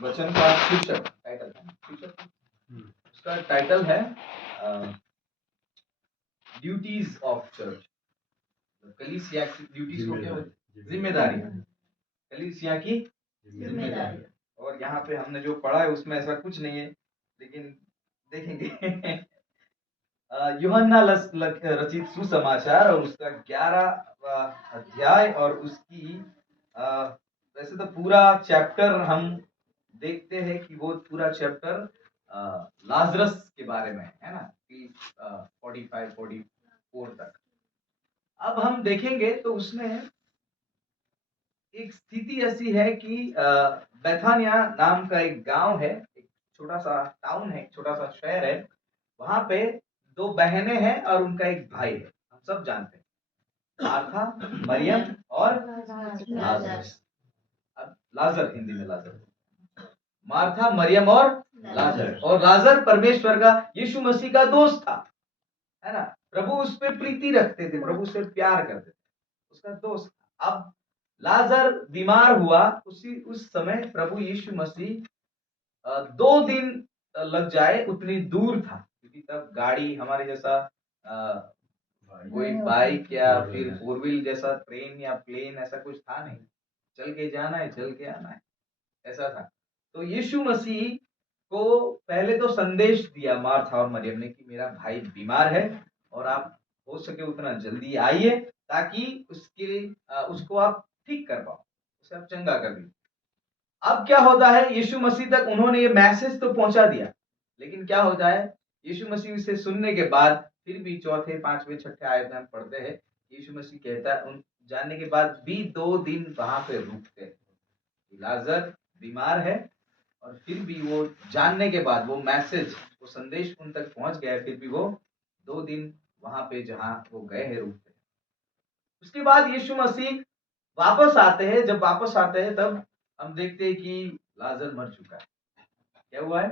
वचन का शीर्षक टाइटल है, शीर्षक उसका टाइटल है ड्यूटीज ऑफ चर्च। कलीसिया की ड्यूटीज को क्या बोलते हैं? जिम्मेदारी। कलीसिया की जिम्मेदारी। और यहाँ पे हमने जो पढ़ा है उसमें ऐसा कुछ नहीं है, लेकिन देखेंगे। यूहन्ना रचित सुसमाचार और उसका 11वां अध्याय और उसकी वैसे तो पूरा चैप्टर हम देखते हैं कि वो पूरा चैप्टर लाजरस के बारे में है ना, कि 45-44 तक। अब हम देखेंगे तो उसमें एक स्थिति ऐसी है कि बेथानिया नाम का एक गांव है, एक छोटा सा टाउन है, एक छोटा सा शहर है। वहां पे 2 बहनें हैं और उनका एक भाई है, हम सब जानते हैं, मार्था, मरियम और लाजर। अब लाजर हिंदी में लाजर, मार्था, मरियम और लाजर। और लाजर परमेश्वर का, यीशु मसीह का दोस्त था, है ना। प्रभु उस पर प्रीति रखते थे, प्रभु से प्यार करते थे, उसका दोस्त। अब लाजर बीमार हुआ, उस समय प्रभु यीशु मसीह 2 दिन लग जाए उतनी दूर था, क्योंकि तब गाड़ी हमारे जैसा कोई बाइक या फिर 4 व्हील जैसा ट्रेन या प्लेन ऐसा कुछ था नहीं, चल के जाना है, चल के आना है, ऐसा था। तो यीशु मसीह को पहले तो संदेश दिया मार्था और मरियम ने कि मेरा भाई बीमार है और आप हो सके उतना जल्दी आइए ताकि उसको आप ठीक कर पाओ, उसे आप चंगा कर दीजिए। अब क्या होता है, यीशु मसीह तक उन्होंने ये मैसेज तो पहुंचा दिया, लेकिन क्या होता है, यीशु मसीह उसे सुनने के बाद फिर भी 4, 5, 6 आयत में पढ़ते हैं, यीशु मसीह कहता है उन जानने के बाद भी 2 दिन वहां पे रुकते हैं। लाजर बीमार है और फिर भी वो जानने के बाद वो मैसेज, वो संदेश उन तक पहुंच गया, फिर भी वो 2 दिन वहां पे जहां वो गए हैं रुकते हैं। उसके बाद यीशु मसीह वापस आते हैं। जब वापस आते हैं तब हम देखते हैं कि लाजर मर चुका है। क्या हुआ है?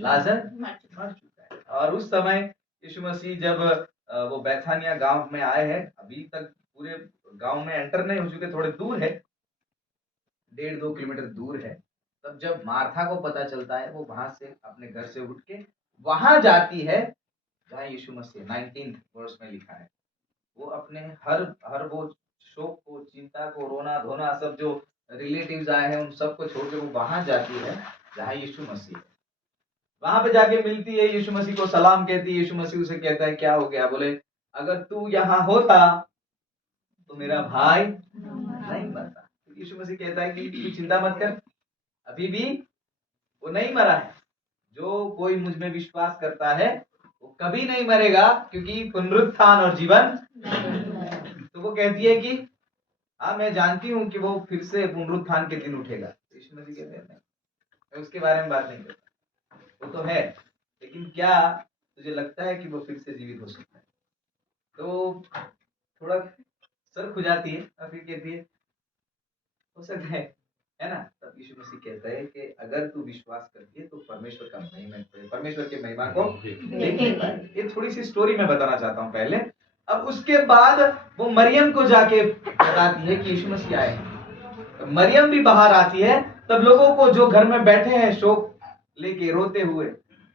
लाजर मर चुका है। और उस समय यीशु मसीह जब वो बैथानिया गांव में आए हैं, अभी तक पूरे गांव में एंटर नहीं हो चुके, थोड़े दूर है, 1.5-2 किलोमीटर दूर है। तब जब मार्था को पता चलता है, वो वहां से अपने घर से उठ के वहां जाती है जहां यीशु मसीह 19th वर्ष में लिखा है। वो अपने हर वो शोक को, चिंता को, रोना धोना, सब जो रिलेटिव्स आए हैं उन सबको छोड़ के वो वहां जाती है जहां यीशु मसीह है। वहां पे जाके मिलती है, यीशु मसीह को सलाम कहती है। यीशु मसीह उसे कहता है क्या हो गया? बोले अगर तू यहाँ होता तो मेरा भाई नहीं मरता। तो यीशु मसीह कहता है कि तू चिंता मत कर, अभी भी वो नहीं मरा है। जो कोई मुझ में विश्वास करता है वो कभी नहीं मरेगा, क्योंकि पुनरुत्थान और जीवन। तो वो कहती है कि हाँ मैं जानती हूँ कि वो फिर से पुनरुत्थान के दिन उठेगा। यीशु मसीह कहते हैं नहीं, मैं उसके बारे में बात नहीं करता, वो तो है, लेकिन क्या तुझे लगता है कि वो फिर से जीवित हो सकता है? तो थोड़ा सर खुजाती है और फिर कहती है हो सकता है ना। तब यीशु मसीह कहता है कि अगर तू विश्वास करती है तो परमेश्वर का महिमा, परमेश्वर के महिमा को देख नहीं पाएगी। ये थोड़ी सी स्टोरी मैं बताना चाहता हूँ पहले। अब उसके बाद वो मरियम को जाके बताती है कि यीशु मसीह आए। तो मरियम भी बाहर आती है, तब लोगों को जो घर में बैठे हैं शोक लेके रोते हुए,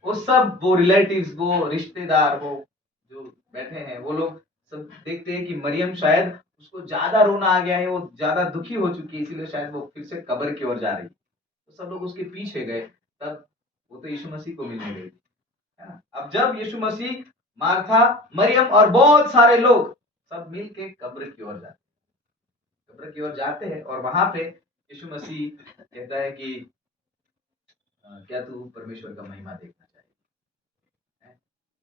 वो सब, वो रिलेटिव्स, वो रिश्तेदार, वो जो बैठे हैं, वो लोग सब देखते हैं कि मरियम शायद उसको ज्यादा रोना आ गया है, वो ज्यादा दुखी हो चुकी है, इसीलिए शायद वो फिर से कब्र की ओर जा रही है। तो सब लोग उसके पीछे गए। तब वो तो यीशु मसीह को मिलने गई, है ना। अब जब यीशु मसीह, मार्था, मरियम और बहुत सारे लोग सब मिल के कब्र की ओर जाते हैं और वहां पे यीशु मसीह कहता है कि क्या तू परमेश्वर का महिमा देखना चाहिए?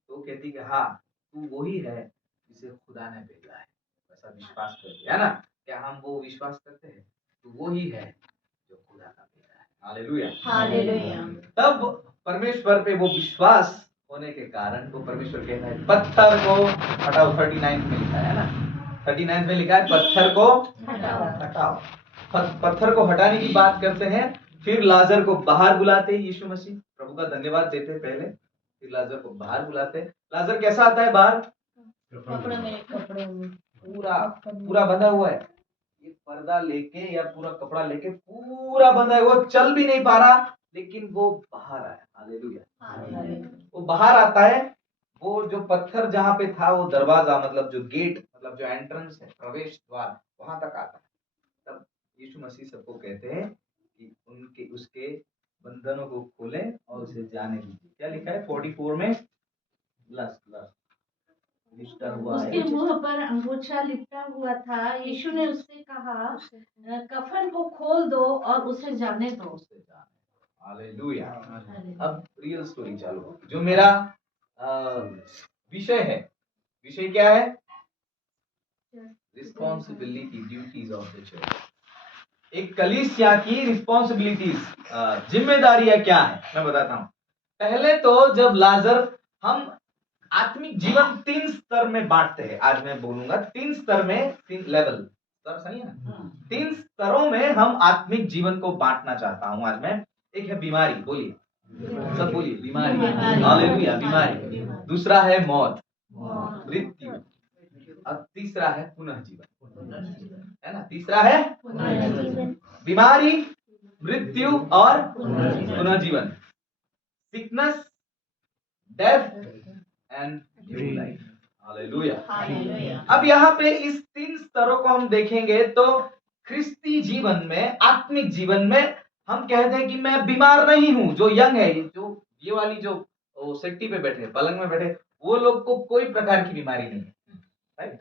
तो कहती कि हाँ, तू वही है जिसे खुदा ने भेजा है, ऐसा विश्वास करते है ना। क्या हम वो विश्वास करते हैं? तो वही है जो खुदा का भेजा है। Hallelujah, hallelujah. तब परमेश्वर पे वो विश्वास होने के कारण वो परमेश्वर कहता है पत्थर को हटाओ। 39 में लिखा है ना, 39 में लिखा है पत्थर को हटाओ। पत्थर को हटाने की बात करते हैं। फिर लाजर को बाहर बुलाते हैं यीशु मसीह, प्रभु का धन्यवाद देते हैं पहले, फिर लाजर को बाहर बुलाते हैं। लाजर कैसा आता है बाहर? कपड़े में पूरा बंधा हुआ है, एक पर्दा लेके या पूरा कपड़ा लेके पूरा बंधा है, वो चल भी नहीं पा रहा, लेकिन वो बाहर आया। हालेलुया। वो बाहर आता है। वो जो पत्थर जहां पे था, वो दरवाजा मतलब जो गेट मतलब जो एंट्रेंस है, प्रवेश द्वार, वहां तक आता है। तब यीशु मसीह सबको कहते हैं कि उनके उसके बंधनों को खोलें और उसे जाने दीजिए। क्या लिखा है 44 में? लिखा हुआ उसके है, मुंह पर अंगूछा लिपटा हुआ था। यीशु ने उससे कहा, कफन को खोल दो और उसे जाने दो। उसे जाने। हालेलुया। अब रियल स्टोरी चालू होगी। जो मेरा विषय है, विषय क्या है? Responsibility, duties of the church. एक कलीसिया की रिस्पॉन्सिबिलिटीज, जिम्मेदारियां क्या है, मैं बताता हूं। पहले तो जब लाजर, हम आत्मिक जीवन 3 स्तर में बांटते हैं। आज मैं बोलूंगा 3 स्तर में, 3 लेवल, स्तर सही है ना? 3 स्तरों में हम आत्मिक जीवन को बांटना चाहता हूं आज मैं। एक है बीमारी, बोलिए सब, बोलिए बीमारी। हालेलुया, बीमारी। दूसरा है मौत, मृत्यु। अब तीसरा है पुनः जीवन, है ना? तीसरा है बीमारी, मृत्यु और पुनः जीवन। Sickness, death and new life. Hallelujah. अब यहाँ पे इस 3 स्तरों को हम देखेंगे तो ख्रिस्ती जीवन में, आत्मिक जीवन में हम कहते हैं कि मैं बीमार नहीं हूं। जो यंग है, जो ये वाली जो सेट्टी पे बैठे, पलंग में बैठे, वो लोग को कोई प्रकार की बीमारी नहीं है, राइट?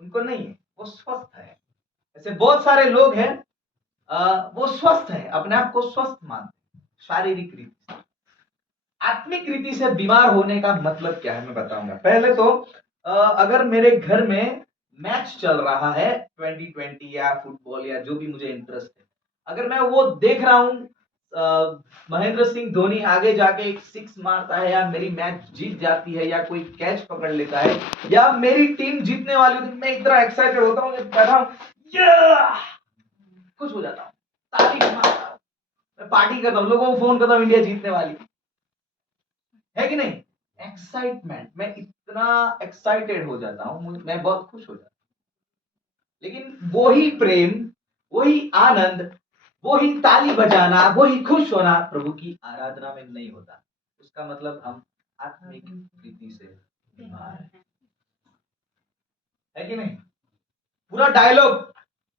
उनको नहीं है, वो स्वस्थ है। ऐसे बहुत सारे लोग हैं, वो स्वस्थ है, अपने आप को स्वस्थ मानते हैं शारीरिक रीति से। आत्मिक रीति से बीमार होने का मतलब क्या है, मैं बताऊंगा। पहले तो अगर मेरे घर में मैच चल रहा है 2020 या फुटबॉल या जो भी मुझे इंटरेस्ट है, अगर मैं वो देख रहा हूँ, महेंद्र सिंह धोनी आगे जाके एक 6 मारता है, या मेरी मैच जीत जाती है, या कोई कैच पकड़ लेता है, या मेरी टीम जीतने वाली होती है, मैं इतना एक्साइटेड होता हूँ, बैठा हूँ, खुश हो जाता हूँ, ताली मारता हूँ, मैं पार्टी करता हूँ, लोगों को फोन करता हूँ, इंडिया जीतने वाली है कि नहीं? एक्साइटमेंट, मैं इतना एक्साइटेड हो जाता हूं, मैं बहुत खुश हो जाता हूं। लेकिन वही प्रेम, वही आनंद, वही ताली बजाना, वही खुश होना प्रभु की आराधना में नहीं होता। उसका मतलब हम आत्मिक रीति से बीमार है कि नहीं? पूरा डायलॉग,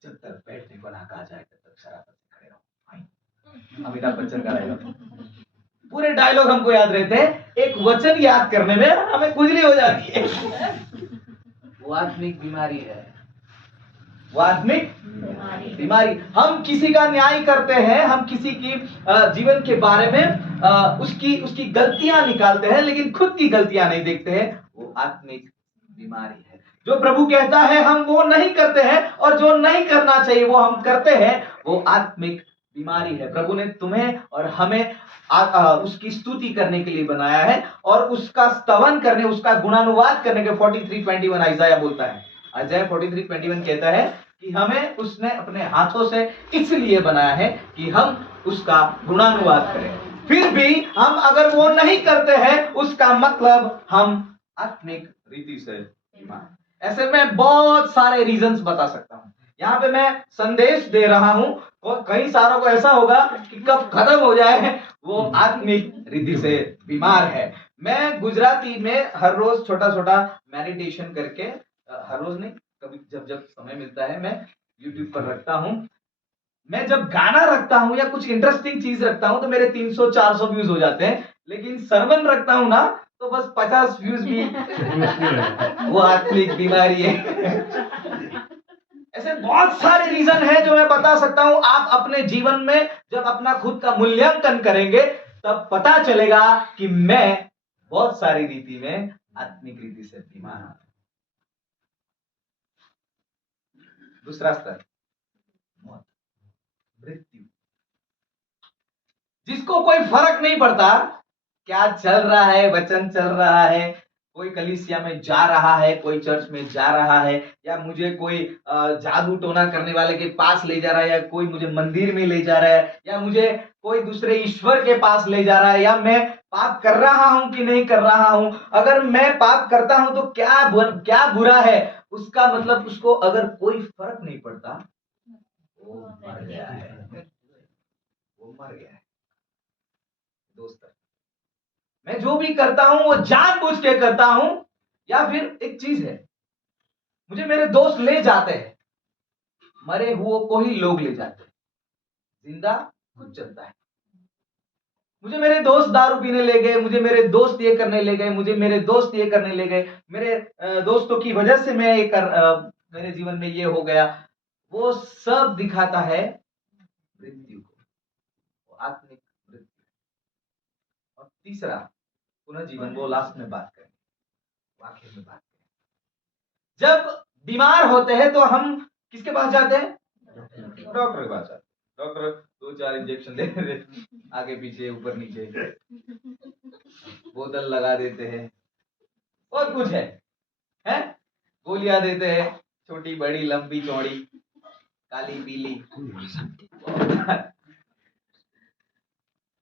जब तक बैठने को ना कहा जाए तब तक शराब से खड़े रहो, अमिताभ बच्चन का डायलॉग। पूरे डायलॉग हमको याद रहते हैं, एक वचन याद करने में हमें खुजली हो जाती है। वो आत्मिक बीमारी है, वो आत्मिक बीमारी। हम किसी का न्याय करते हैं, हम किसी की जीवन के बारे में उसकी गलतियां निकालते हैं, लेकिन खुद की गलतियां नहीं देखते हैं। वो आत्मिक बीमारी है। जो प्रभु कहता है हम वो नहीं करते हैं, और जो नहीं करना चाहिए वो हम करते हैं, वो आत्मिक बीमारी है। प्रभु ने तुम्हें और हमें उसकी स्तुति करने के लिए बनाया है, और उसका स्तवन करने, उसका गुणानुवाद करने के 43:21 आइजाया बोलता है। आइजाया 43:21 कहता है कि हमें उसने अपने हाथों से इसलिए बनाया है कि हम उसका गुणानुवाद करें। फिर भी हम अगर वो नहीं करते हैं, उसका मतलब हम आत्मिक रीति से बीमार। ऐसे में बहुत सारे रीजंस बता सकता हूं। यहाँ पे मैं संदेश दे रहा हूं, और कई सारों को ऐसा होगा कि कब खत्म हो जाए, वो आत्मिक रीति से बीमार है। मैं गुजराती में हर रोज छोटा छोटा मेडिटेशन करके, हर रोज नहीं, कभी जब जब समय मिलता है, मैं यूट्यूब पर रखता हूं। मैं जब गाना रखता हूं या कुछ इंटरेस्टिंग चीज रखता हूं तो मेरे 300-400 व्यूज हो जाते हैं, लेकिन सरमन रखता हूं ना तो बस 50 व्यूज भी वो आत्मिक बीमारी है। ऐसे बहुत सारे रीजन है जो मैं बता सकता हूं। आप अपने जीवन में जब अपना खुद का मूल्यांकन करेंगे, तब पता चलेगा कि मैं बहुत सारी रीति में आत्मिक रीति से बीमार हूं। दूसरा स्तर, मौत, मृत्यु। जिसको कोई फर्क नहीं पड़ता क्या चल रहा है, वचन चल रहा है, कोई कलीसिया में जा रहा है, कोई चर्च में जा रहा है, या मुझे कोई जादू टोना करने वाले के पास ले जा रहा है, या कोई मुझे मंदिर में ले जा रहा है, या मुझे कोई दूसरे ईश्वर के पास ले जा रहा है, या मैं पाप कर रहा हूं कि नहीं कर रहा हूं। अगर मैं पाप करता हूं तो क्या बुरा है, उसका मतलब उसको अगर कोई फर्क नहीं पड़ता, वो मर गया है, वो मर गया है। दोस्त, मैं जो भी करता हूं वो जानबूझ के करता हूं, या फिर एक चीज है, मुझे मेरे दोस्त ले जाते हैं, मरे हुओं को ही लोग ले जाते हैं, जिंदा खुद चलता है। मुझे मेरे दोस्त दारू पीने ले गए, मुझे मेरे दोस्त ये करने ले गए, मुझे मेरे दोस्त ये करने ले गए, मेरे दोस्तों की वजह से मैं मेरे जीवन में ये हो गया, वो सब दिखाता है मृत्यु को, वो आत्मिक मृत्यु। और तीसरा पुनर्जीवन, वो लास्ट में बात करेंगे, आखिर में बात करेंगे। जब बीमार होते हैं तो हम किसके पास जाते हैं? डॉक्टर के पास जाते हैं। डॉक्टर 2-4 इंजेक्शन दे देते, आगे पीछे ऊपर नीचे बोतल लगा देते हैं, बहुत कुछ है? गोलियां देते हैं, छोटी बड़ी लंबी चौड़ी काली पीली।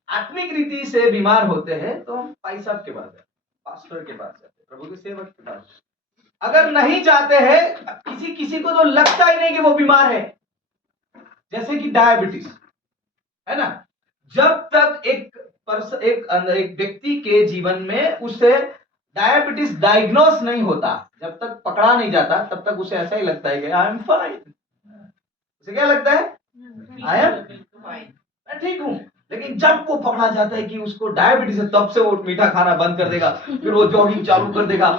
आत्मिक रीति से बीमार होते हैं तो हम भाई साहब के पास जाते हैं, पास्टर के पास जाते हैं, प्रभु के सेवक के पास। अगर नहीं जाते हैं, किसी किसी को तो लगता ही नहीं कि वो बीमार है, जैसे कि डायबिटीज है ना। जब तक एक व्यक्ति के जीवन में उसे डायबिटीज डायग्नोस नहीं होता, जब तक पकड़ा नहीं जाता, तब तक उसे ऐसा ही लगता है कि आई एम फाइन। उसे क्या लगता है? आई एम फाइन, मैं ठीक हूं। लेकिन जब वो पकड़ा जाता है कि उसको डायबिटीज है, तब से वो मीठा खाना बंद कर देगा, फिर वो जॉगिंग चालू कर देगा,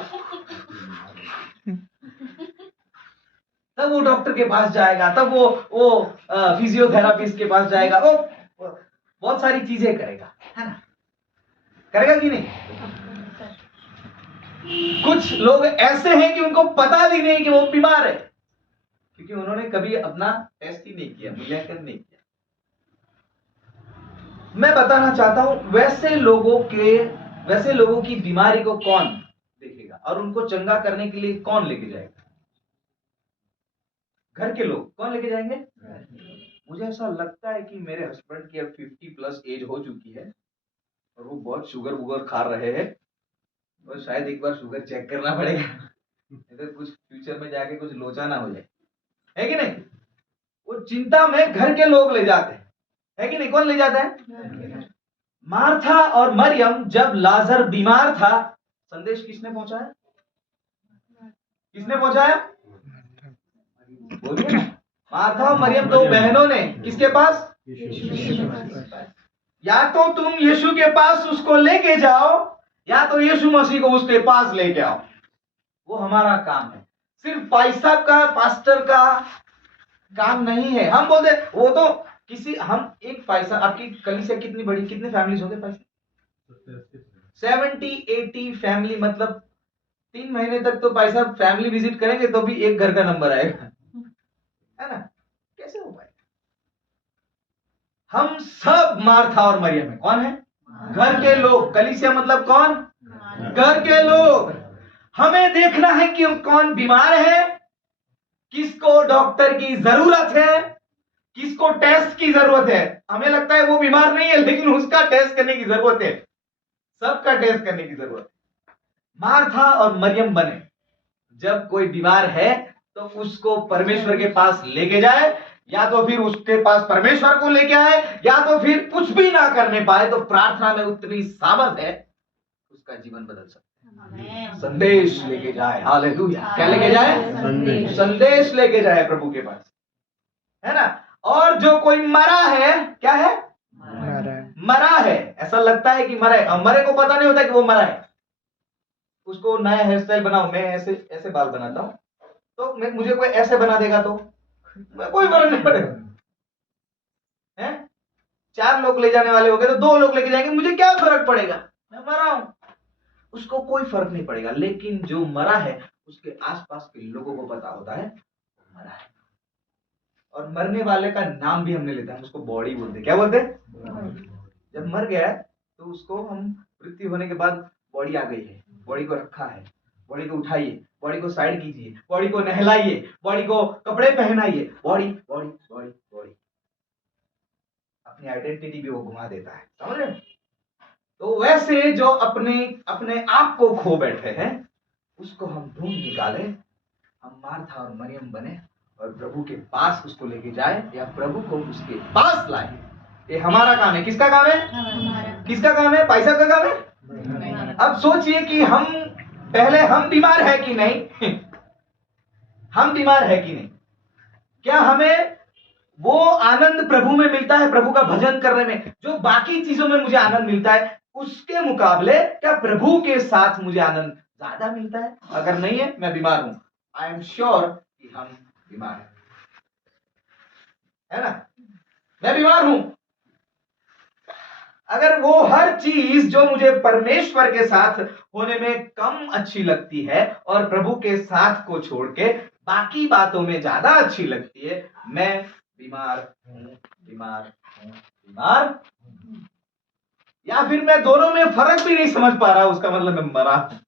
तब वो डॉक्टर के पास जाएगा, तब वो फिजियोथेरापिस्ट के पास जाएगा, वो बहुत सारी चीजें करेगा, है ना? करेगा कि नहीं? कुछ लोग ऐसे हैं कि उनको पता भी नहीं कि वो बीमार है, क्योंकि उन्होंने कभी अपना टेस्ट ही नहीं किया, मूल्यांकन नहीं किया। मैं बताना चाहता हूं, वैसे लोगों की बीमारी को कौन देखेगा और उनको चंगा करने के लिए कौन लेके जाएगा? घर के लोग कौन लेके जाएंगे? मुझे ऐसा लगता है कि मेरे हस्बैंड की अब 50+ एज हो चुकी है और वो बहुत शुगर वुगर खा रहे हैं, और शायद एक बार शुगर चेक करना पड़ेगा, नहीं तो कुछ फ्यूचर में जाके कुछ लोचा ना हो जाए, है कि नहीं? वो चिंता में घर के लोग ले जाते हैं, है कि नहीं? कौन ले जाता है? मार्था और मरियम, जब लाजर बीमार था, संदेश किसने पहुंचाया? किसने पहुंचाया? बोलिए ना। मार्था और मरियम, दो बहनों ने किसके पास? या तो तुम यीशु के पास उसको लेके जाओ, या तो यीशु मसीह को उसके पास लेके आओ। वो हमारा काम है, सिर्फ भाई साहब का, पास्टर का काम नहीं है। हम बोलते वो तो हम एक पैसा, आपकी कलीसिया कितनी बड़ी, कितने फैमिलीज होंगे? पैसा 70-80 फैमिली, मतलब 3 महीने तक तो पैसा फैमिली विजिट करेंगे तो भी एक घर का नंबर आएगा, है ना? कैसे हो पाएगा? हम सब मार्था और मरियम है। कौन है? घर के लोग। कलीसिया मतलब कौन? घर के लोग। हमें देखना है कि कौन बीमार है, किसको डॉक्टर की जरूरत है, किसको टेस्ट की जरूरत है। हमें लगता है वो बीमार नहीं है, लेकिन उसका टेस्ट करने की जरूरत है, सबका टेस्ट करने की जरूरत है। मार्था और मरियम बने, जब कोई बीमार है तो उसको परमेश्वर के पास लेके जाए, या तो फिर उसके पास परमेश्वर को लेके आए, या तो फिर कुछ भी ना करने पाए तो प्रार्थना में उतनी सामर्थ है, उसका जीवन बदल सकता है। संदेश लेके जाए। हालेलुया। क्या लेके जाए? संदेश लेके जाए प्रभु के पास, है ना? और जो कोई मरा है, क्या है? मरा है। ऐसा लगता है कि मरा है, और मरे को पता नहीं होता कि वो मरा है। उसको नया हेयर स्टाइल बनाओ, मैं ऐसे ऐसे बाल बनाता हूं, तो मुझे कोई ऐसे बना देगा तो कोई फर्क नहीं पड़ेगा, है? 4 लोग ले जाने वाले हो गए तो 2 लोग लेके जाएंगे, मुझे क्या फर्क पड़ेगा? मैं मरा हूं, उसको कोई फर्क नहीं पड़ेगा। लेकिन जो मरा है, उसके आसपास के लोगों को पता होता है मरा है। और मरने वाले का नाम भी हमने लेता है, उसको बॉडी बोलते हैं। क्या बोलते हैं? जब मर गया है तो उसको हम, मृत्यु होने के बाद बॉडी आ गई है, बॉडी को रखा है, बॉडी को उठाइए, बॉडी को साइड कीजिए, बॉडी को नहलाइए, बॉडी को कपड़े पहनाइए, बॉडी बॉडी बॉडी बॉडी, अपनी आइडेंटिटी भी वो घुमा देता है, समझ रहे? तो वैसे जो अपने आप को खो बैठे हैं, उसको हम ढूंढ निकाले, हम मार्था और मरियम बने और प्रभु के पास उसको लेके जाए या प्रभु को उसके पास लाए। ये हमारा काम है। किसका काम है? किसका काम है? भाई साहब का काम है। अब सोचिए कि हम बीमार है कि नहीं हम बीमार है कि नहीं? क्या हमें वो आनंद प्रभु में मिलता है? प्रभु का भजन करने में जो बाकी चीजों में मुझे आनंद मिलता है उसके मुकाबले क्या प्रभु के साथ मुझे आनंद ज्यादा मिलता है? अगर नहीं है, मैं बीमार हूं। आई एम श्योर कि हम बीमार है ना? मैं बीमार हूं। अगर वो हर चीज जो मुझे परमेश्वर के साथ होने में कम अच्छी लगती है और प्रभु के साथ को छोड़ के बाकी बातों में ज्यादा अच्छी लगती है, मैं बीमार हूं, बीमार हूं, बीमार हूं। या फिर मैं दोनों में फर्क भी नहीं समझ पा रहा, उसका मतलब मैं मरा हूं।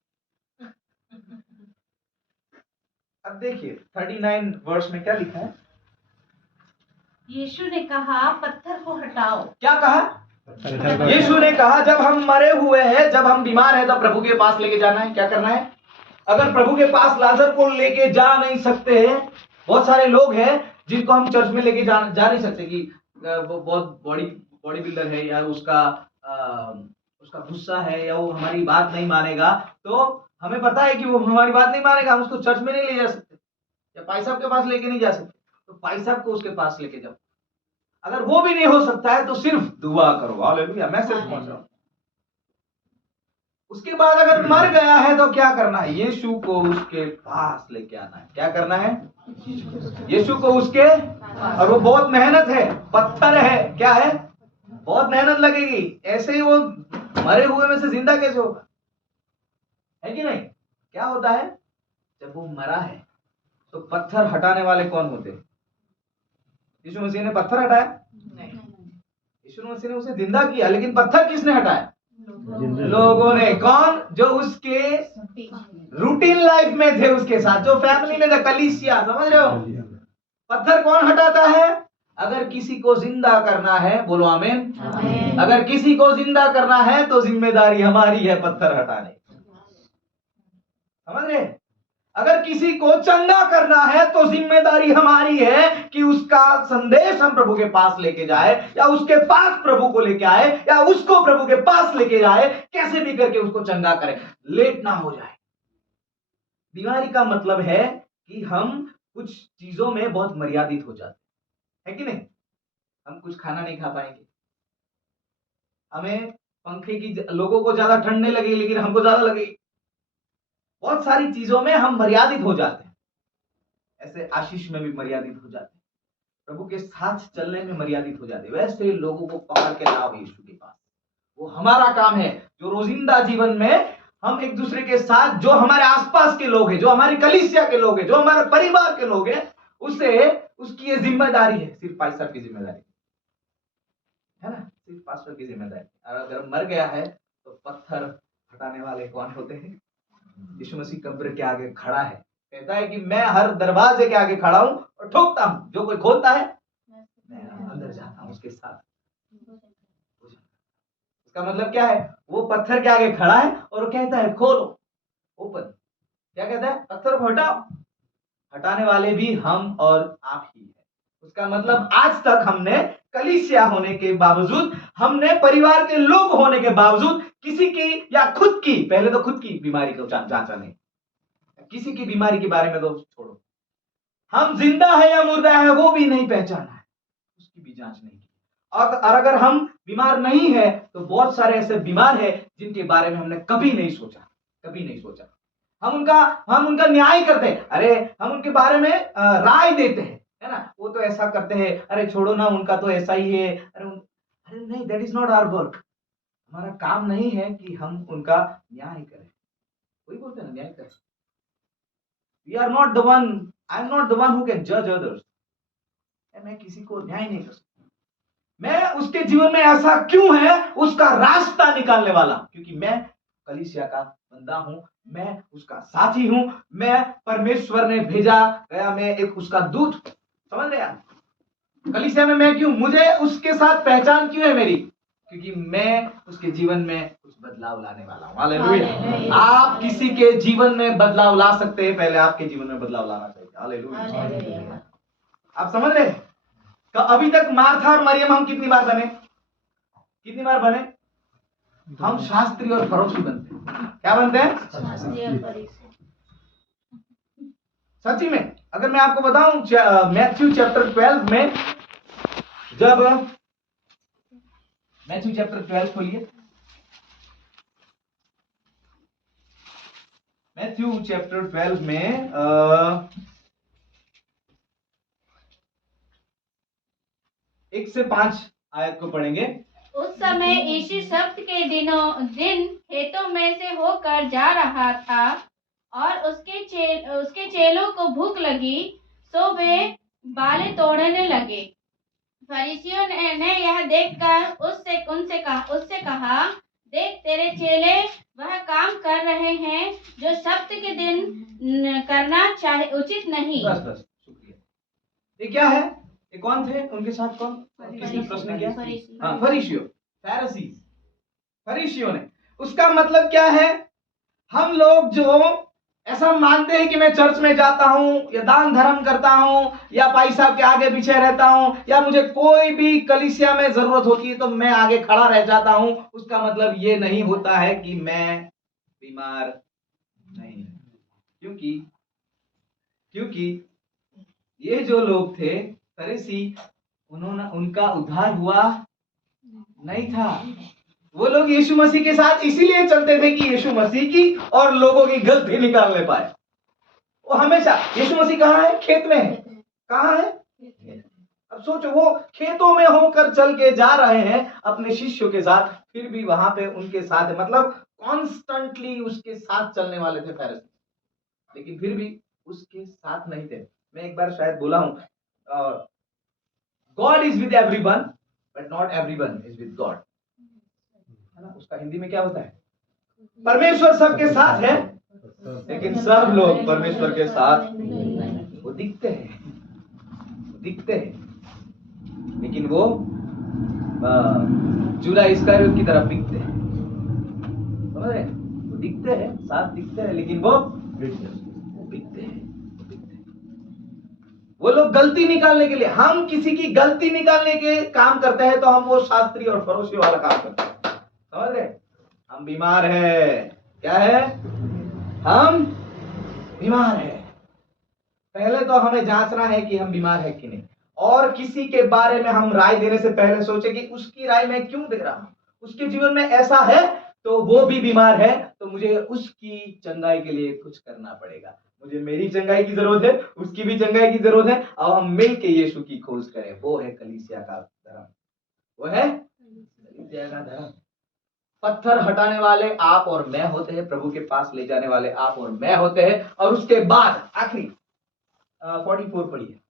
अब देखिए 39 वर्ष में क्या लिखा है? यीशु ने कहा पत्थर को हटाओ। क्या कहा? यीशु ने कहा जब हम मरे हुए हैं, जब हम बीमार हैं, तो प्रभु के पास लेके जाना है। क्या करना है? अगर प्रभु के पास लाजर को लेके जा नहीं सकते हैं, बहुत सारे लोग हैं जिनको हम चर्च में लेके जा नहीं सकते कि वो बहुत बॉडी बिल्डर है या उसका गुस्सा है या वो हमारी बात नहीं मानेगा, तो हमें पता है कि वो हमारी बात नहीं मानेगा, हम उसको चर्च में नहीं ले जा सकते या भाई साहब के पास लेके नहीं जा सकते, तो भाई साहब को उसके पास लेके जाओ। अगर वो भी नहीं हो सकता है तो सिर्फ दुआ करो। हालेलुया, मैं सिर्फ पहुंच रहा हूं। उसके बाद अगर मर गया है तो क्या करना है? यीशु को उसके पास लेके आना है। क्या करना है? यीशु को उसके, और वो बहुत मेहनत है, पत्थर है, क्या है? बहुत मेहनत लगेगी। ऐसे ही वो मरे हुए में से जिंदा कैसे होगा? है कि नहीं? क्या होता है जब वो मरा है तो पत्थर हटाने वाले कौन होते हैं? यीशु मसीह ने पत्थर हटाया? नहीं। यीशु मसीह ने उसे जिंदा किया, लेकिन पत्थर किसने हटाया? लोगों ने। कौन? जो उसके रूटीन लाइफ में थे, उसके साथ जो फैमिली में था, कलीसिया। समझ रहे हो? पत्थर कौन हटाता है? अगर किसी को जिंदा करना है, बोलो आमीन। अगर किसी को जिंदा करना है तो जिम्मेदारी हमारी है पत्थर हटाने। समझ रहे? अगर किसी को चंगा करना है तो जिम्मेदारी हमारी है कि उसका संदेश हम प्रभु के पास लेके जाए या उसके पास प्रभु को लेके आए या उसको प्रभु के पास लेके जाए, कैसे भी करके उसको चंगा करें, लेट ना हो जाए। बीमारी का मतलब है कि हम कुछ चीजों में बहुत मर्यादित हो जाते हैं, है कि नहीं? हम कुछ खाना नहीं खा पाएंगे, हमें पंखे की, लोगों को ज्यादा ठंड नहीं लगेगी लेकिन हमको ज्यादा लगेगी। बहुत सारी चीजों में हम मर्यादित हो जाते हैं। ऐसे आशीष में भी मर्यादित हो जाते हैं, प्रभु के साथ चलने में मर्यादित हो जाते हैं। वैसे लोगों को पकड़ के लाओ यीशु के पास। वो हमारा काम है, जो रोजिंदा जीवन में हम एक दूसरे के साथ, जो हमारे आसपास के लोग हैं, जो हमारी कलीसिया के लोग हैं, जो हमारे परिवार के लोग हैं, उसे उसकी ये जिम्मेदारी है, सिर्फ पास्टर की जिम्मेदारी है ना, सिर्फ पास्टर की जिम्मेदारी। और अगर मर गया है तो पत्थर हटाने वाले कौन होते हैं? यीशु मसीह कब्र के आगे खड़ा है, कहता है कि मैं हर दरवाजे के आगे खड़ा हूं और ठोकता हूं, जो कोई खोलता है मैं अंदर जाता हूं उसके साथ। इसका मतलब क्या है? वो पत्थर के आगे खड़ा है और कहता है खोलो, ओपन। क्या कहता है? पत्थर को हटाओ। हटाने वाले भी हम और आप ही है। उसका मतलब आज तक हमने कलीसिया होने के बावजूद, हमने परिवार के लोग होने के बावजूद किसी की या खुद की, पहले तो खुद की बीमारी को जांचा नहीं, किसी की बीमारी के बारे में तो छोड़ो, हम जिंदा है या मुर्दा है वो भी नहीं पहचाना है, उसकी भी जांच नहीं की। और अगर हम बीमार नहीं है तो बहुत सारे ऐसे बीमार है जिनके बारे में हमने कभी नहीं सोचा, कभी नहीं सोचा। हम उनका न्याय करते हैं, अरे हम उनके बारे में राय देते हैं, है ना, वो तो ऐसा करते हैं, अरे छोड़ो ना, उनका तो ऐसा ही है, अरे नहीं, that is not our work. हमारा काम नहीं है कि हम उनका न्याय करें। वही बोलते हैं ना, न्याय करें। We are not the one, I am not the one who can judge others. मैं किसी को न्याय नहीं कर सकता। मैं उसके जीवन में ऐसा क्यों है उसका रास्ता निकालने वाला, क्योंकि मैं कलीसिया का बंदा हूं, मैं उसका साथी हूं, मैं परमेश्वर ने भेजा गया, मैं एक उसका दूत। समझ रहे आप? कलीसिया में मैं क्यों, मुझे उसके साथ पहचान क्यों है मेरी? क्योंकि मैं उसके जीवन में कुछ बदलाव लाने वाला हूँ। हालेलुया। हालेलुया। आप किसी के जीवन में बदलाव ला सकते हैं, पहले आपके जीवन में बदलाव लाना चाहिए। हालेलुया। हालेलुया। आप समझ रहे हैं? तो अभी तक मार्था और मरियम हम कितनी बार बने? कितनी बार बने? हम शास्त्री और फरोशी बनते हैं। क्या बनते हैं? शास्त्री और फरीसी। सच्ची में अगर मैं आपको बताऊं, मैथ्यू चैप्टर 12 में, जब मैथ्यू चैप्टर 12 खोलिए, मैथ्यू चैप्टर 12 में 1 से 5 आयत को पढ़ेंगे। उस समय यीशु सब्त के दिन खेतों में से होकर जा रहा था और उसके चेलों को भूख लगी, सो वे बालें तोड़ने लगे। फरीसियों ने यह देखकर उससे कहा, देख, तेरे चेले वह काम कर रहे हैं जो सब्त के दिन करना उचित नहीं। बस शुक्रिया। ये क्या है? ये कौन थे उनके साथ? कौन? किसने प्रश्न किया? हाँ, फरीसियों ने। उसका मतलब क्या है? हम लोग जो ऐसा मानते हैं कि मैं चर्च में जाता हूं या दान धर्म करता हूं या भाई साहब के आगे पीछे रहता हूं या मुझे कोई भी कलीसिया में जरूरत होती है तो मैं आगे खड़ा रह जाता हूं, उसका मतलब ये नहीं होता है कि मैं बीमार नहीं। क्योंकि ये जो लोग थे फरीसी, उनका उद्धार हुआ नहीं था। वो लोग यीशु मसीह के साथ इसीलिए चलते थे कि यीशु मसीह की और लोगों की गलती निकालने पाए। वो हमेशा, यीशु मसीह कहाँ है? खेत में है। कहाँ है? अब सोचो, वो खेतों में होकर चल के जा रहे हैं अपने शिष्यों के साथ, फिर भी वहां पे उनके साथ, मतलब कॉन्स्टेंटली उसके साथ चलने वाले थे फरीसी, लेकिन फिर भी उसके साथ नहीं थे। मैं एक बार शायद बोला हूं, God is with everyone but not everyone is with God, है ना? उसका हिंदी में क्या होता है? परमेश्वर सबके साथ है लेकिन सब लोग परमेश्वर के साथ, वो दिखते हैं लेकिन वो जूदा इस्करियोत की तरफ दिखते हैं। समझ रहे? वो दिखते हैं, साथ दिखते हैं, लेकिन वो दिखते हैं। वो लोग गलती निकालने के लिए, हम किसी की गलती निकालने के काम करते हैं तो हम वो शास्त्री और फरोशी वाला काम करते हैं। समझ रहे? हम बीमार हैं। क्या है? हम बीमार हैं। पहले तो हमें जांचना है कि हम बीमार है कि नहीं, और किसी के बारे में हम राय देने से पहले सोचे कि उसकी राय मैं क्यों दे रहा हूं, उसके जीवन में ऐसा है तो वो भी बीमार है, तो मुझे उसकी चंगाई के लिए कुछ करना पड़ेगा। मुझे मेरी चंगाई की जरूरत है, उसकी भी चंगाई की जरूरत है, और हम मिल के यीशु की खोज करें। वो है कलीसिया का धर्म, वो है कलीसिया का धर्म। पत्थर हटाने वाले आप और मैं होते हैं, प्रभु के पास ले जाने वाले आप और मैं होते हैं। और उसके बाद आखिरी 44 पढ़िए।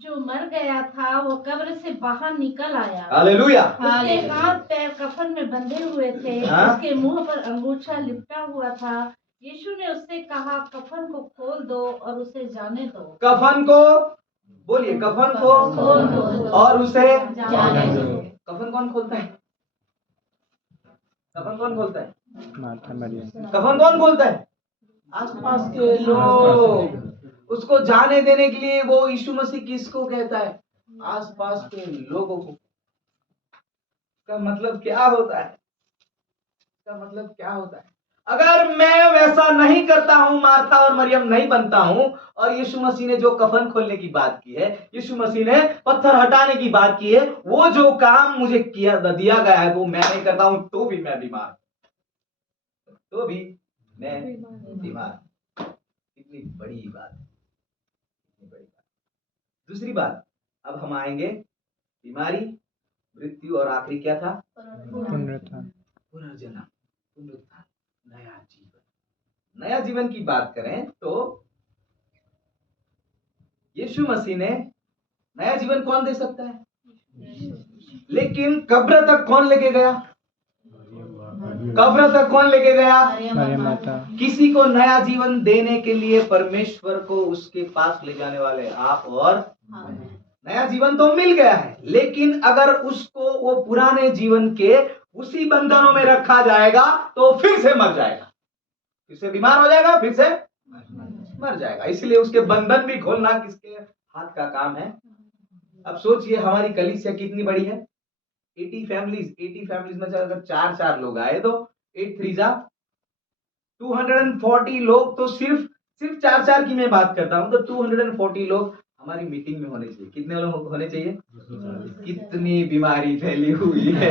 जो मर गया था वो कब्र से बाहर निकल आया। हालेलुया। उसके हाथ पैर कफन में बंधे हुए थे, उसके मुंह पर अंगूछा लिपटा हुआ था। यीशु ने उससे कहा, कफन को खोल दो और उसे जाने दो। कफन को बोलिए, कफन को खोल दो और उसे जाने दो। कफन कौन खोलता है? कफन कौन खोलता है? मार्था मरियम। कफन कौन खोलता है? आसपास के लोग। उसको जाने देने के लिए वो यीशु मसीह किसको कहता है? आसपास के लोगों को। का मतलब क्या होता है? का मतलब क्या होता है? अगर मैं वैसा नहीं करता हूं, मार्था और मरियम नहीं बनता हूं, और यीशु मसीह ने जो कफन खोलने की बात की है, यीशु मसीह ने पत्थर हटाने की बात की है, वो जो काम मुझे दिया गया है वो मैं नहीं करता हूं, तो भी मैं बीमार, कितनी बड़ी बात है, कितनी बड़ी बात। दूसरी बात, अब हम आएंगे बीमारी, मृत्यु और आखिरी क्या था? पुनरुत्थान, पुनरुत्थान, नया जीवन। नया जीवन की बात करें तो यीशु मसीह ने नया जीवन कौन दे सकता है? लेकिन कब्र तक कौन लेके गया? कब्र तक कौन लेके गया? मरियम माता। किसी को नया जीवन देने के लिए परमेश्वर को उसके पास ले जाने वाले आप और नया जीवन तो मिल गया है, लेकिन अगर उसको वो पुराने जीवन के उसी बंधनों में रखा जाएगा तो फिर से मर जाएगा, फिर से बीमार हो जाएगा, फिर से मर जाएगा। इसलिए उसके बंधन भी खोलना किसके हाथ का काम है। अब सोचिए हमारी कलीसिया कितनी बड़ी है, 80 फैमिलीज में से अगर 4 लोग आए तो 8 3 240 लोग, तो सिर्फ 4 की मैं बात करता हूं, तो 240 लोग हमारी मीटिंग में होने चाहिए। कितने लोग होने चाहिए? कितनी बीमारी फैली हुई है।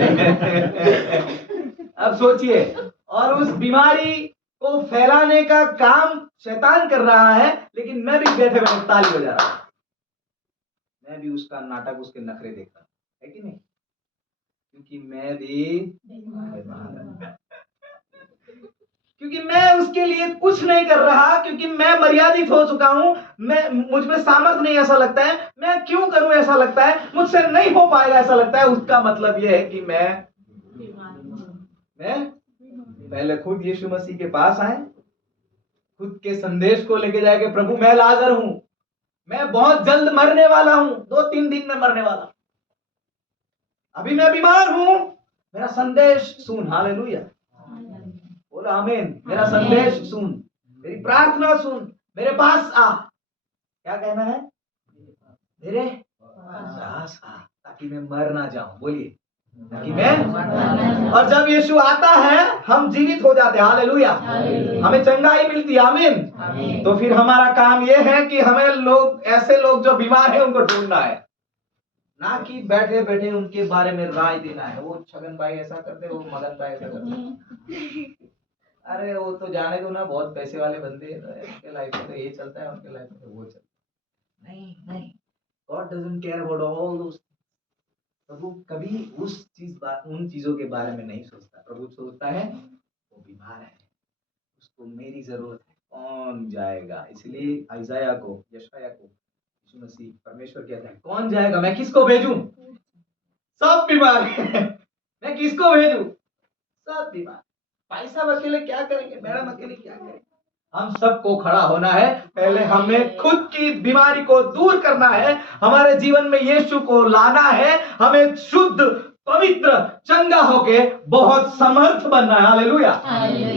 अब सोचिए, और उस बीमारी को फैलाने का काम शैतान कर रहा है, लेकिन मैं भी बैठे बैठे ताली बजा रहा हूं, मैं भी उसका नाटक, उसके नखरे देख रहा हूं, है कि नहीं? क्योंकि मैं भी बीमार हूं, क्योंकि मैं उसके लिए कुछ नहीं कर रहा, क्योंकि मैं मर्यादित हो चुका हूं, मैं मुझ में सामर्थ नहीं ऐसा लगता है, मैं क्यों करूं ऐसा लगता है, मुझसे नहीं हो पाएगा ऐसा लगता है। उसका मतलब यह है कि मैं पहले खुद यीशु मसीह के पास आए, खुद के संदेश को लेके जाएंगे, प्रभु मैं लाजर हूं, मैं बहुत जल्द मरने वाला हूं, 2-3 दिन में मरने वाला, अभी मैं बीमार हूं, मेरा संदेश सुन। हालेलुया, बोला आमीन। मेरा संदेश सुन, मेरी प्रार्थना सुन, मेरे पास आ। क्या कहना है? मेरे पास आ, ताकि मैं मर ना जाऊं। बोलिए, ताकि मैं, और जब यीशु आता है हम जीवित हो जाते हैं। हालेलुया, हमें चंगाई मिलती है। आमीन। तो फिर हमारा काम यह है कि हमें लोग, ऐसे लोग जो बीमार हैं उनको ढूंढना है, ना कि बैठे बैठे उनके बारे में राय देना है। वो छगन भाई ऐसा करते, वो मगन भाई ऐसा करते, अरे वो तो जाने दो ना, बहुत पैसे वाले बंदे हैं, उनके लाइफ में तो ये चलता है, उनके लाइफ में तो वो चलता है। नहीं, God doesn't care about all those. प्रभु कभी उन चीजों के बारे में नहीं सोचता। प्रभु सोचता है वो बीमार है, उसको मेरी जरूरत है, कौन जाएगा। इसलिए यशायाह को यीशु मसीह परमेश्वर कहता है, कौन जाएगा, मैं किसको भेजूं, सब बीमार है, मैं किसको भेजूं, सब बीमार। भाई साहब अकेले क्या करेंगे, मैडम अकेले क्या करेंगे, हम सबको खड़ा होना है। पहले हमें खुद की बीमारी को दूर करना है, हमारे जीवन में यीशु को लाना है, हमें शुद्ध पवित्र चंगा होके बहुत समर्थ बनना है। Hallelujah,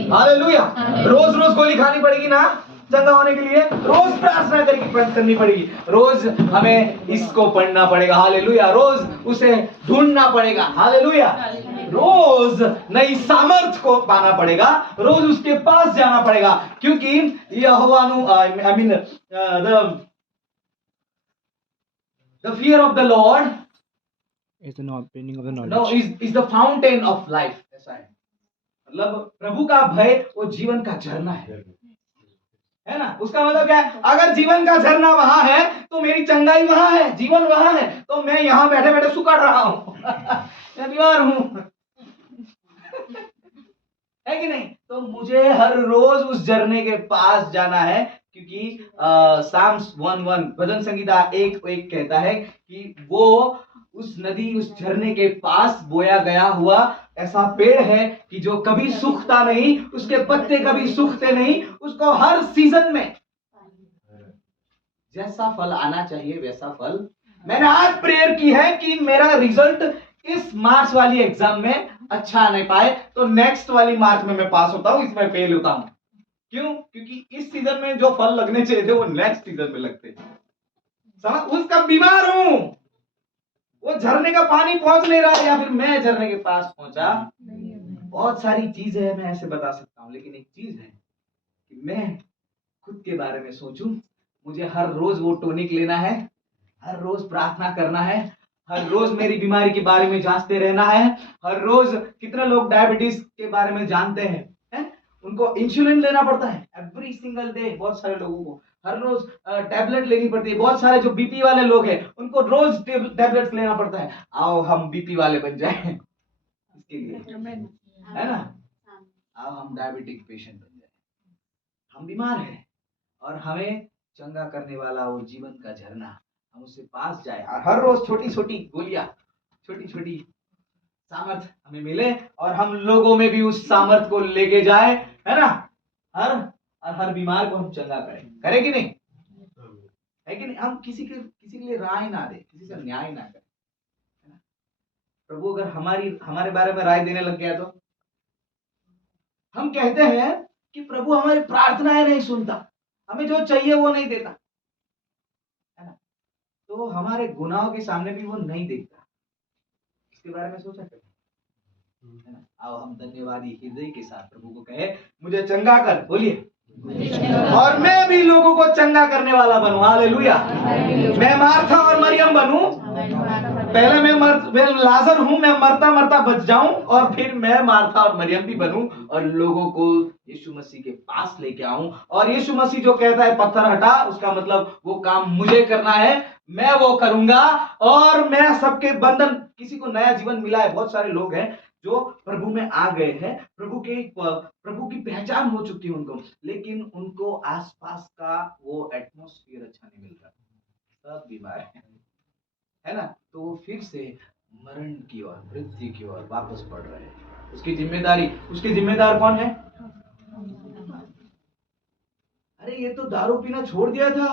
hallelujah. रोज रोज गोली खानी पड़ेगी ना चंगा होने के लिए, रोज प्रार्थना करनी पड़ेगी, रोज हमें इसको पढ़ना पड़ेगा। हालेलुया, रोज उसे ढूंढना पड़ेगा। हालेलुया, रोज नई सामर्थ को पाना पड़ेगा, रोज उसके पास जाना पड़ेगा, क्योंकि यहोवा the fear of the Lord is the opening of the knowledge. no is the fountain of life। ऐसा है, मतलब प्रभु का भय वो जीवन का झरना है ना। उसका मतलब क्या है? अगर जीवन का झरना वहां है तो मेरी चंगाई वहां है, जीवन वहां है, तो मैं यहां बैठे बैठे सुकड़ रहा हूं, मैं बीमार हूं, है कि नहीं? तो मुझे हर रोज उस झरने के पास जाना है, क्योंकि साम्स 1:1 भजन संगीता 1:1 कहता है कि वो उस नदी, उस झरने के पास बोया गया हुआ ऐसा पेड़ है कि जो कभी सूखता नहीं, उसके पत्ते कभी सूखते नहीं, उसको हर सीजन में जैसा फल आना चाहिए वैसा फल। मैंने आज प्रेयर की है कि मेरा रिजल्ट इस मार्च वाली एग्जाम में अच्छा नहीं पाए तो नेक्स्ट वाली मार्च में मैं पास होता हूं, इसमें फेल होता हूं। क्यों? क्योंकि इस सीजन में जो फल लगने चाहिए थे वो नेक्स्ट सीजन में लगते। समझ? उसका बीमार हूं, वो झरने का पानी पहुंच नहीं रहा, या फिर मैं झरने के पास पहुंचा। बहुत सारी चीजें हैं, मैं ऐसे बता सकता हूं, लेकिन एक चीज है कि मैं खुद के बारे में सोचूं। मुझे हर रोज वो टॉनिक लेना है, हर रोज प्रार्थना करना है, हर रोज मेरी बीमारी के बारे में जांचते रहना है। हर रोज कितने लोग डायबिटीज के बारे में जानते हैं, उनको इंसुलिन लेना पड़ता है एवरी सिंगल डे। बहुत सारे लोगों को हर रोज टैबलेट लेनी पड़ती है। बहुत सारे जो बीपी वाले लोग हैं उनको रोज टैबलेट्स लेना पड़ता है। आओ हम बीपी वाले बन जाए इसके लिए, है ना? आओ हम डायबिटिक पेशेंट बन जाए। हम बीमार हैं और हमें चंगा करने वाला वो जीवन का झरना, हम उससे पास जाए और हर रोज छोटी छोटी गोलियां, छोटी छोटी सामर्थ हमें मिले और हम लोगों में भी उस सामर्थ को लेके जाए, है ना? हर बीमार को हम चंगा करें कि नहीं? है कि नहीं? हम किसी के लिए राय ना दे, किसी से न्याय ना करें, है ना? प्रभु अगर हमारे बारे में राय देने लग गया तो हम कहते हैं कि प्रभु हमारी प्रार्थनाएं नहीं सुनता, हमें जो चाहिए वो नहीं देता, है ना? तो हमारे गुनाहों के सामने भी वो नहीं देखता। इसके बारे में सोचा करें, है ना? आओ हम धन्यवादी हृदय के साथ प्रभु को कहे, मुझे चंगा कर, बोलिए, और मैं भी लोगों को चंगा करने वाला बनूं। हालेलुया। मैं मार्था और मरियम बनूं। पहले मैं लाजर हूं, मैं मरता मरता बच जाऊं, और फिर मैं मार्था और मरियम भी बनूं और लोगों को यीशु मसीह के पास लेके आऊं। और यीशु मसीह जो कहता है पत्थर हटा, उसका मतलब वो काम मुझे करना है, मैं वो करूंगा, और मैं सबके बंधन, किसी को नया जीवन मिला है, बहुत सारे लोग हैं जो प्रभु में आ गए हैं, प्रभु की पहचान हो चुकी है उनको, लेकिन उनको आसपास का वो एटमॉस्फेयर अच्छा नहीं मिल रहा, सब बीमार है ना? तो वो फिर से मरण की ओर, मृत्यु की ओर वापस बढ़ रहे हैं। उसकी जिम्मेदार कौन है? अरे ये तो दारू पीना छोड़ दिया था,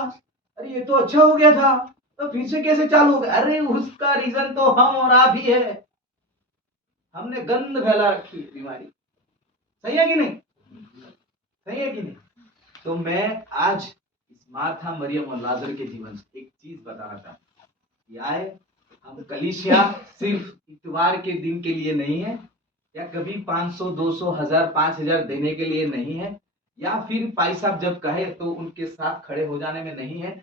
अरे ये तो अच्छा हो गया था, तो फिर से कैसे चालू हो गया? अरे उसका रीजन तो हम और आप ही है, हमने गंद फैला रखी है, बीमारी। सही है कि नहीं? सही है कि नहीं? तो मैं आज इस मार्था, मरियम और लाजर के जीवन से एक चीज बताना चाहता हूँ कि आए हम कलीसिया सिर्फ इतवार के दिन के लिए नहीं है, या कभी 500, 200, 1000, 5000 देने के लिए नहीं है, या फिर भाई साहब जब कहे तो उनके साथ खड़े हो जाने में नहीं है।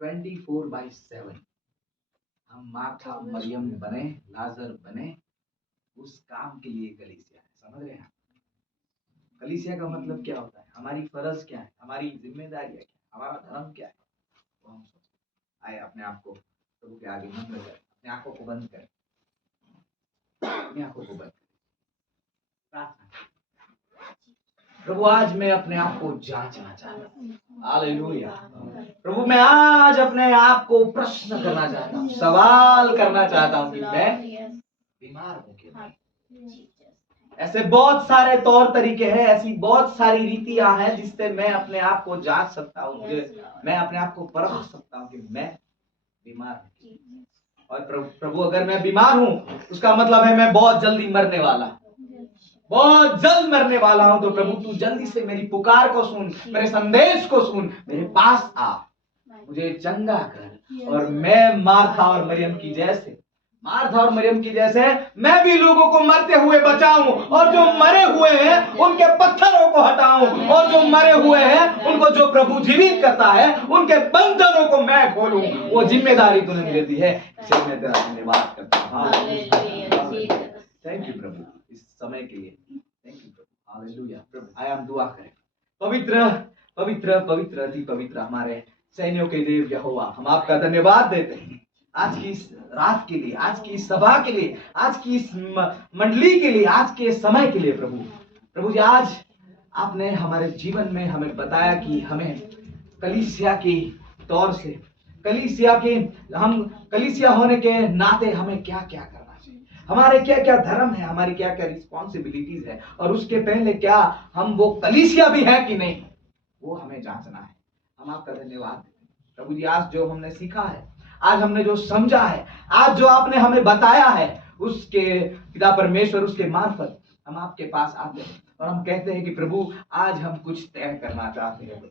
24/7 हम मार्था मरियम बने, लाजर बने, उस काम के लिए कलीसिया है। समझ रहे हैं? कलीसिया का मतलब क्या होता है, हमारी फर्ज क्या है, हमारी जिम्मेदारी क्या है, हमारा धर्म क्या है, वो हम सोचें। आए अपने आप को प्रभु के आगे नम्र करें, अपनी आंखों को बंद करें, अपनी आंखों को बंद करें, प्रार्थना करें। प्रभु आज मैं अपने आप को जांचना चाहता हूँ। हालेलुया। प्रभु मैं आज अपने आप को प्रश्न करना चाहता हूँ, सवाल करना चाहता हूँ कि मैं बीमार हूँ कि नहीं। ऐसे बहुत सारे तौर तरीके हैं, ऐसी बहुत सारी रीतियां हैं जिससे मैं अपने आप को जांच सकता हूँ, मैं अपने आप को परख सकता हूँ कि मैं बीमार हूँ। और प्रभु अगर मैं बीमार हूँ उसका मतलब है मैं बहुत जल्दी मरने वाला, बहुत जल्द मरने वाला हूं। तो प्रभु तू जल्दी से मेरी पुकार को सुन, मेरे संदेश को सुन, मेरे पास आ, मुझे चंगा कर, और मैं मार्था और मरियम की जैसे मैं भी लोगों को मरते हुए बचाऊं, और जो मरे हुए हैं उनके पत्थरों को हटाऊं, और जो मरे हुए हैं उनको जो प्रभु जीवित करता है उनके बंधनों को मैं खोलूं। वो जिम्मेदारी तूने मुझे दी है, इसे मैं तेरा धन्यवाद करता हूं। थैंक यू प्रभु इस समय के लिए, थैंक यू प्रभु। हालेलुया। प्रभु आया हम दुआ करें। पवित्र पवित्र पवित्र अति पवित्र हमारे सैन्यों के देव यहोवा, हम आपका धन्यवाद देते हैं आज की इस रात के लिए, आज की इस सभा के लिए, आज की इस मंडली के लिए, आज के समय के लिए। प्रभु जी आज आपने हमारे जीवन में हमें बताया कि हमें कलीसिया के तौर से, हम कलीसिया होने के नाते हमें क्या क्या करना चाहिए, हमारे क्या क्या धर्म है, हमारी क्या क्या रिस्पॉन्सिबिलिटीज है, और उसके पहले क्या हम वो कलीसिया भी है कि नहीं, वो हमें जांचना है। हम आपका धन्यवाद देते हैं प्रभु जी। आज जो हमने सीखा है, आज हमने जो समझा है, आज जो आपने हमें बताया है, उसके पिता परमेश्वर उसके मार्फत हम आपके पास आते हैं और हम कहते हैं कि प्रभु आज हम कुछ तय करना चाहते हैं,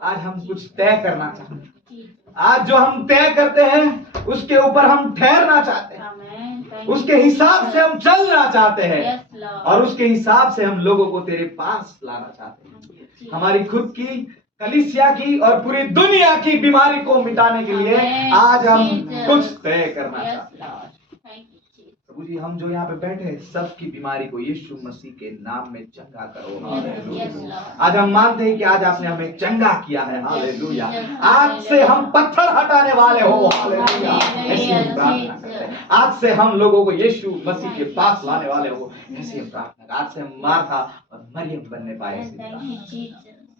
आज हम कुछ तय करना चाहते हैं, आज जो हम तय करते हैं उसके ऊपर हम ठहरना चाहते हैं, उसके हिसाब से हम चलना चाहते हैं, और उसके हिसाब से हम लोगों को तेरे पास लाना चाहते हैं। हमारी खुद की, कलीसिया की और पूरी दुनिया की बीमारी को मिटाने के लिए आज हम कुछ तय करना चाहते हैं। प्रभु जी हम जो यहाँ पे बैठे हैं सबकी बीमारी को यीशु मसीह के नाम में चंगा करो। हालेलुया। आज हम मानते हैं कि आज आपने हमें चंगा किया है। हालेलुया। आज से हम पत्थर हटाने वाले हो। हालेलुया। ऐसी हम प्रार्थना करते हैं। आज से हम लोगों को यीशु मसीह के पास लाने वाले हो, ऐसी हम प्रार्थना। आज से हम मार्था और मरियम बनने पाए।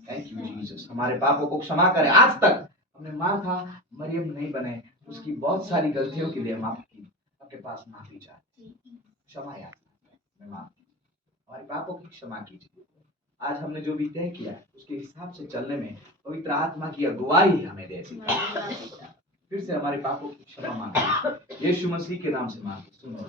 Thank you Jesus. हमारे पापों को क्षमा करें। आज तक हमने मार्था मरियम नहीं बने, उसकी बहुत सारी गलतियों के लिए हम आपके पास माफी चाहते, क्षमा याचना, हमारे पापों की क्षमा कीजिए। आज हमने जो भी तय किया उसके हिसाब से चलने में पवित्र आत्मा की अगुवाई हमें दे। फिर से हमारे पापों की क्षमा मांगते हैं, यीशु मसीह के नाम से मांगते सुनो।